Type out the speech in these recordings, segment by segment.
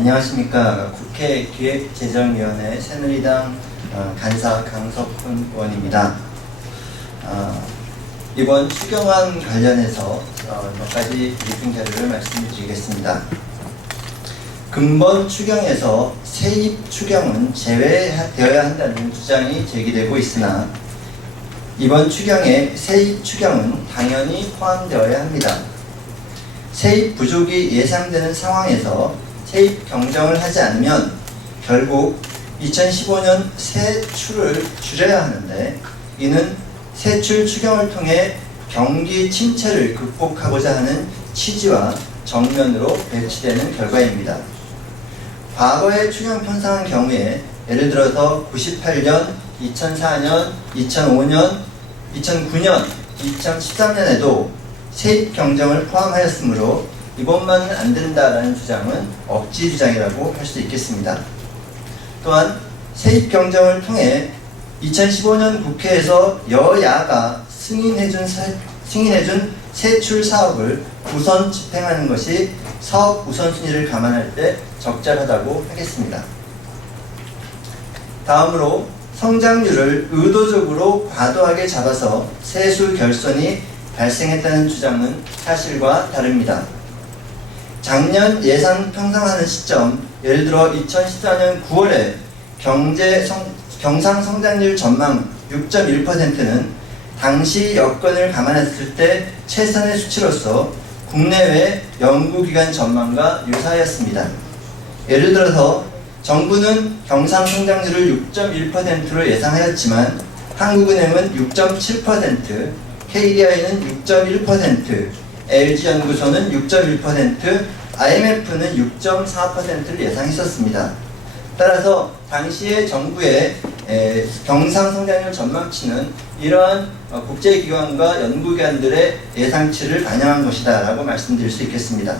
안녕하십니까. 국회 기획재정위원회 새누리당 간사 강석훈 의원입니다. 이번 추경안 관련해서 몇 가지 브리핑 자료를 말씀드리겠습니다. 근본 추경에서 세입 추경은 제외되어야 한다는 주장이 제기되고 있으나 이번 추경에 세입 추경은 당연히 포함되어야 합니다. 세입 부족이 예상되는 상황에서 세입 경정을 하지 않으면 결국 2015년 세출을 줄여야 하는데, 이는 세출 추경을 통해 경기 침체를 극복하고자 하는 취지와 정면으로 배치되는 결과입니다. 과거의 추경 편성한 경우에 예를 들어서 98년, 2004년, 2005년, 2009년, 2013년에도 세입 경정을 포함하였으므로 이번만은 안 된다라는 주장은 억지 주장이라고 할 수 있겠습니다. 또한 세입 경정을 통해 2015년 국회에서 여야가 승인해준 세출 사업을 우선 집행하는 것이 사업 우선순위를 감안할 때 적절하다고 하겠습니다. 다음으로 성장률을 의도적으로 과도하게 잡아서 세수 결손이 발생했다는 주장은 사실과 다릅니다. 작년 예산 편성하는 시점, 예를 들어 2014년 9월에 경상 성장률 전망 6.1%는 당시 여건을 감안했을 때 최선의 수치로서 국내외 연구기관 전망과 유사하였습니다. 예를 들어서 정부는 경상 성장률을 6.1%로 예상하였지만 한국은행은 6.7%, KDI는 6.1%, LG연구소는 6.1%, IMF는 6.4%를 예상했었습니다. 따라서 당시의 정부의 경상성장률 전망치는 이러한 국제기관과 연구기관들의 예상치를 반영한 것이다 라고 말씀드릴 수 있겠습니다.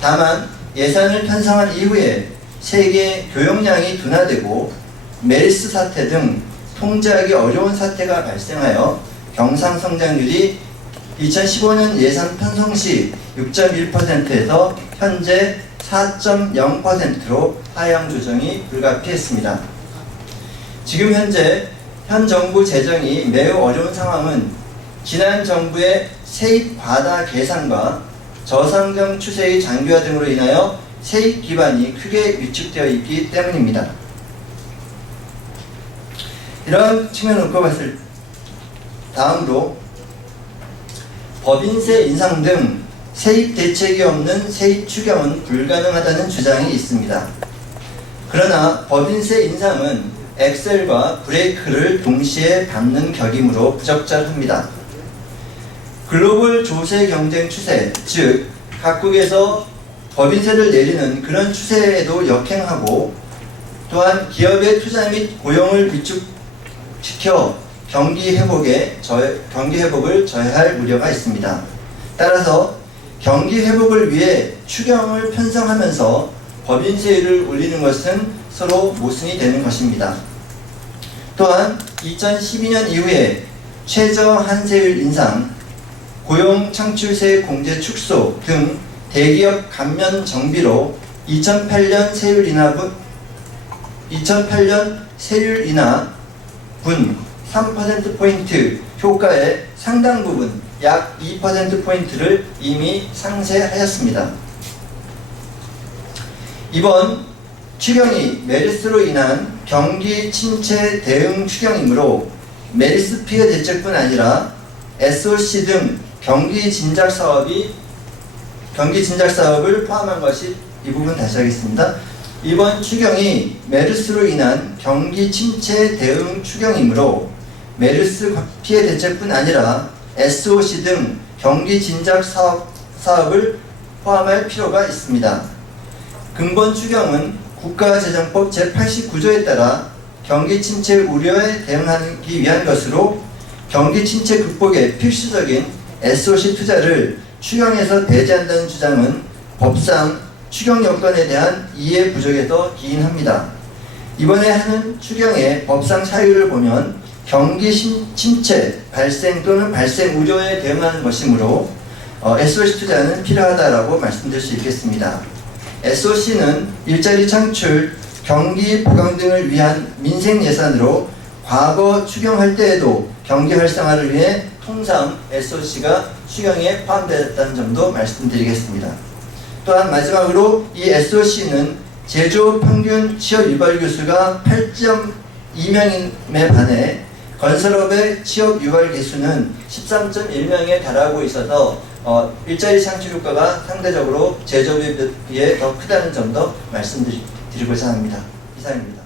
다만 예산을 편성한 이후에 세계 교역량이 둔화되고 메르스 사태 등 통제하기 어려운 사태가 발생하여 경상성장률이 2015년 예산 편성 시 6.1%에서 현재 4.0%로 하향 조정이 불가피했습니다. 지금 현재 현 정부 재정이 매우 어려운 상황은 지난 정부의 세입 과다 계산과 저상정 추세의 장기화 등으로 인하여 세입 기반이 크게 위축되어 있기 때문입니다. 이런 측면을 놓고 봤을 다음으로 법인세 인상 등 세입 대책이 없는 세입 추경은 불가능하다는 주장이 있습니다. 그러나 법인세 인상은 엑셀과 브레이크를 동시에 밟는 격이므로 부적절합니다. 글로벌 조세 경쟁 추세, 즉 각국에서 법인세를 내리는 그런 추세에도 역행하고, 또한 기업의 투자 및 고용을 위축시켜 경기 회복을 저해할 우려가 있습니다. 따라서 경기 회복을 위해 추경을 편성하면서 법인세율을 올리는 것은 서로 모순이 되는 것입니다. 또한 2012년 이후에 최저 한세율 인상, 고용 창출세 공제 축소 등 대기업 감면 정비로 2008년 세율 인하 분 3%포인트 효과의 상당 부분 약 2%포인트를 이미 상쇄하였습니다. 이번 추경이 메르스로 인한 경기 침체 대응 추경이므로 메르스 피해 대책뿐 아니라 SOC 등 경기 진작 사업을 포함한 것이, 이 부분 다시 하겠습니다. 이번 추경이 메르스로 인한 경기 침체 대응 추경이므로 메르스 피해 대책뿐 아니라 SOC 등 경기 진작 사업을 포함할 필요가 있습니다. 근본 추경은 국가재정법 제89조에 따라 경기 침체 우려에 대응하기 위한 것으로 경기 침체 극복에 필수적인 SOC 투자를 추경에서 배제한다는 주장은 법상 추경 여건에 대한 이해 부족에서 기인합니다. 이번에 하는 추경의 법상 사유를 보면 경기 침체 발생 또는 발생 우려에 대응하는 것이므로 SOC 투자는 필요하다라고 말씀드릴 수 있겠습니다. SOC는 일자리 창출, 경기 보강 등을 위한 민생 예산으로 과거 추경할 때에도 경기 활성화를 위해 통상 SOC가 추경에 포함되었다는 점도 말씀드리겠습니다. 또한 마지막으로 이 SOC는 제조 평균 취업 유발 교수가 8.2명에 반해 건설업의 취업 유발 개수는 13.1명에 달하고 있어서 일자리 창출 효과가 상대적으로 제조업에 비해 더 크다는 점도 말씀드리고자 합니다. 이상입니다.